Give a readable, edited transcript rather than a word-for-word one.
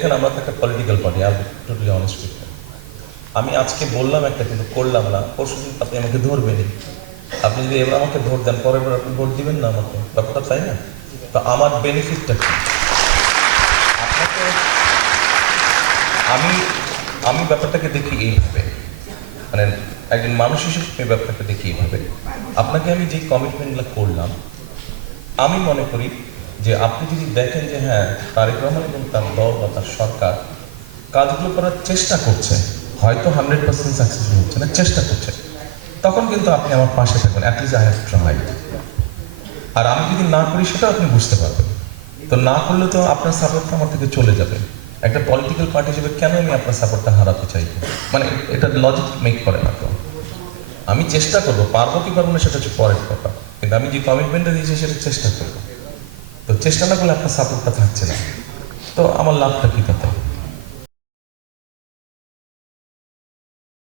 দেখেন আমরা তো একটা পলিটিক্যাল পার্টি, আমি টোটালি অনেস্ট উইথ ইউ। আমি আজকে বললাম একটা কিন্তু করলাম না, পরশুদিন আপনি আমাকে ধরবেনই। আপনি যদি এবার আমাকে ভোট দেন, পরের বার আপনি ভোট দিবেন না আমাকে, ব্যাপারটা তাই না? তো আমার বেনিফিটটা কি? আপনাকে আমি আমি ব্যাপারটাকে দেখি এইভাবে, মানে একজন মানুষ হিসেবে এই ব্যাপারটা দেখি এইভাবে। আপনাকে আমি যে কমিটমেন্টগুলো করলাম, আমি মনে করি যে আপনি যদি দেখেন যে হ্যাঁ তারেক রহমান এবং তার দল বা তার সরকার কাজগুলো করার চেষ্টা করছে, হয়তো 100% সাকসেসফুল হচ্ছে না, চেষ্টা করছে, তখন কিন্তু আপনি আমার পাশে থাকবেন, অ্যাটলিস্ট আই হ্যাভ ট্রাইড। আর আমি যদি না করি সেটাও আপনি বুঝতে পারবেন। তো না করলে তো আপনার সাপোর্টটা আমার থেকে চলে যাবে। একটা পলিটিক্যাল পার্টি হিসেবে কেন আমি আপনার সাপোর্টটা হারাতে চাইবো? মানে এটা লজিক মেক করে না তো। আমি চেষ্টা করবো, পারবো কি পারবো না সেটা হচ্ছে পরের কথা, কিন্তু আমি যে কমিটমেন্টটা দিয়েছি সেটা চেষ্টা করবো। তো চেষ্টা না করলে আপনার সাপোর্টটা থাকছে না, তো আমার লাভটা কি তখন?